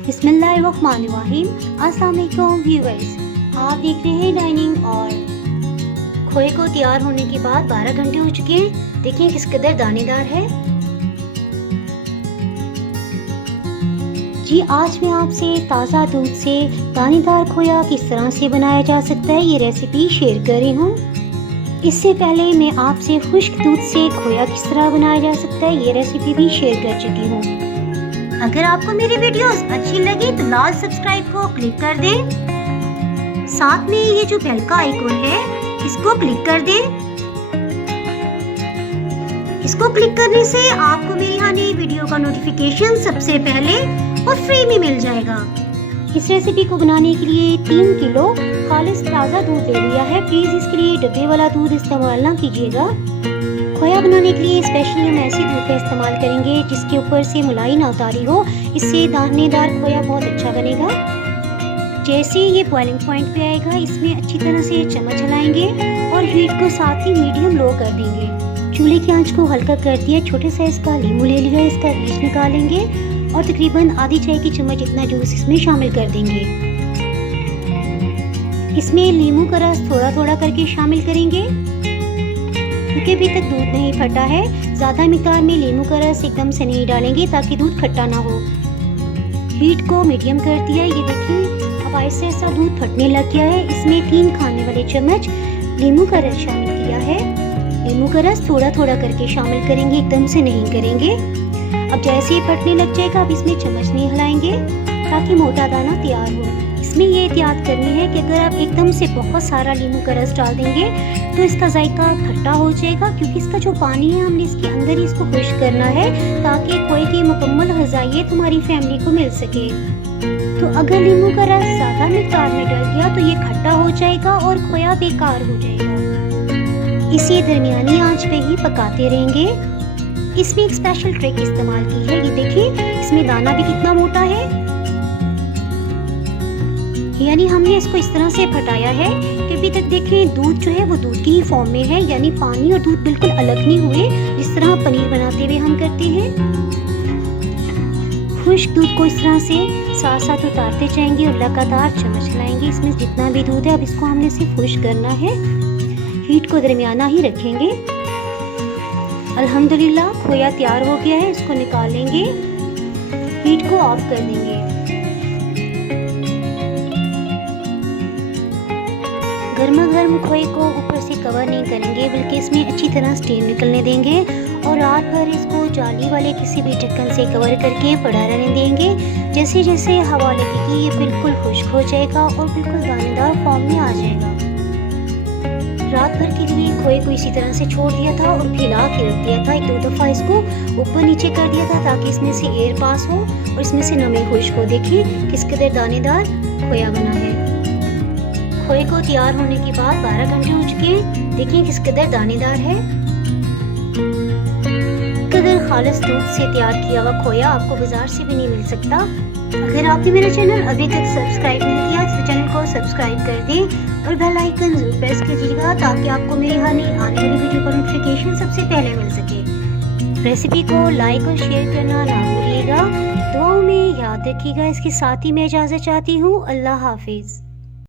बिस्मिल्लाहिर्रहमानिर्रहीम। अस्सलाम वालेकुम व्यूअर्स, आप देख रहे हैं डाइनिंग। और खोए को तैयार होने के बाद 12 घंटे हो चुके हैं। देखिए किस कदर दानेदार है। जी आज मैं आपसे ताज़ा दूध से दानेदार खोया किस तरह से बनाया जा सकता है ये रेसिपी शेयर कर रही हूँ। इससे पहले मैं आपसे खुश्क दूध से खोया किस तरह बनाया जा सकता है ये रेसिपी भी शेयर कर चुकी हूँ। अगर आपको मेरी वीडियोस अच्छी लगी तो लाल सब्सक्राइब को क्लिक कर दें। साथ में ये जो बेल का आइकॉन है इसको क्लिक कर दें। इसको क्लिक करने से आपको मेरी आने वीडियो का नोटिफिकेशन सबसे पहले और फ्री में मिल जाएगा। इस रेसिपी को बनाने के लिए 3 किलो खालिस ताज़ा दूध ले लिया है। प्लीज़ इसके लिए डब्बे वाला दूध इस्तेमाल ना कीजिएगा। खोया बनाने के लिए स्पेशली हम ऐसे दूध का इस्तेमाल करेंगे जिसके ऊपर से मलाई ना उतारी हो। इससे दानेदार खोया बहुत अच्छा बनेगा। जैसे ये बॉइलिंग पॉइंट पे आएगा इसमें अच्छी तरह से चम्मच हिलाएंगे और हीट को साथ ही मीडियम लो कर देंगे। चूल्हे की आंच को हल्का कर दिया। छोटे साइज का लीमू ले लिया, इसका बीज निकालेंगे और तकरीबन आधी चाय की चम्मच इतना जूस इसमें शामिल कर देंगे। इसमें लीमू का रस थोड़ा थोड़ा करके शामिल करेंगे क्योंकि अभी तक दूध नहीं फटा है। ज़्यादा मिकदार में लीमू का रस एकदम से नहीं डालेंगे ताकि दूध खट्टा ना हो। हीट को मीडियम कर दिया। ये देखिए अब आहिस्ता आहिस्ता दूध फटने लग गया है। इसमें 3 खाने वाले चम्मच लीमू का रस शामिल किया है। लीमू का रस थोड़ा थोड़ा करके शामिल करेंगे, एकदम से नहीं करेंगे। अब जैसे ये फटने लग जाएगा अब इसमें चम्मच नहीं हिलाएंगे ताकि मोटा दाना तैयार हो। इसमें ये एहतियात करनी है कि अगर आप एकदम से बहुत सारा लीमू का रस डाल देंगे तो इसका जायका खट्टा हो जाएगा, क्योंकि इसका जो पानी है हमने इसके अंदर ही इसको खुश्क करना है ताकि खोए की मुकम्मल ग़िज़ाइयत हमारी फैमिली को मिल सके। तो अगर लीमू का रस ज़्यादा मिकदार में डल गया तो ये खट्टा हो जाएगा और खोया बेकार हो जाएगा। इसी दरमियानी आंच पे ही पकाते रहेंगे। इसमें एक स्पेशल ट्रिक इस्तेमाल की है। ये देखिए इसमें दाना भी कितना मोटा है, यानी हमने इसको इस तरह से फटाया है कि अभी तक देखें दूध जो है वो दूध की ही फॉर्म में है, यानी पानी और दूध बिल्कुल अलग नहीं हुए जिस तरह पनीर बनाते हुए हम करते हैं। खुश्क दूध को इस तरह से साथ साथ उतारते जाएंगे और लगातार चम्मच हिलाएंगे। इसमें जितना भी दूध है अब इसको हमने सिर्फ खुश्क करना है। हीट को दरमियाना ही रखेंगे। अल्हम्दुलिल्लाह खोया तैयार हो गया है। इसको निकाल लेंगे, हीट को ऑफ कर देंगे। गर्मा गर्म खोए को ऊपर से कवर नहीं करेंगे बल्कि इसमें अच्छी तरह स्टीम निकलने देंगे और रात भर इसको जाली वाले किसी भी ढक्कन से कवर करके पड़ा रहने देंगे। जैसे जैसे हवा लगेगी ये बिल्कुल खुश्क हो जाएगा और बिल्कुल दानेदार फॉर्म में आ जाएगा। रात भर के लिए खोए को इसी तरह से छोड़ दिया था और फैला के रख दिया था। 1-2 दफ़ा इसको ऊपर नीचे कर दिया था ताकि इसमें से एयर पास हो और इसमें से नमी खुश्क हो। देखिए किस कदर दानेदार खोया बना है। खोए को तैयार होने के बाद 12 घंटे हो चुके हैं। देखिए किस कदर दानेदार है। कदर खालिस दूध से तैयार किया हुआ खोया आपको बाजार से भी नहीं मिल सकता। अगर आपने मेरा चैनल अभी तक सब्सक्राइब नहीं किया तो चैनल को सब्सक्राइब कर दें और बेल आइकन जरूर प्रेस कीजिएगा ताकि आपको मेरी आने वाली वीडियो का नोटिफिकेशन सबसे पहले मिल सके। रेसिपी को लाइक और शेयर करना ना भूलिएगा। दुआओं में याद रखिएगा। इसके साथ ही मैं इजाज़त चाहती हूँ। अल्लाह हाफिज़।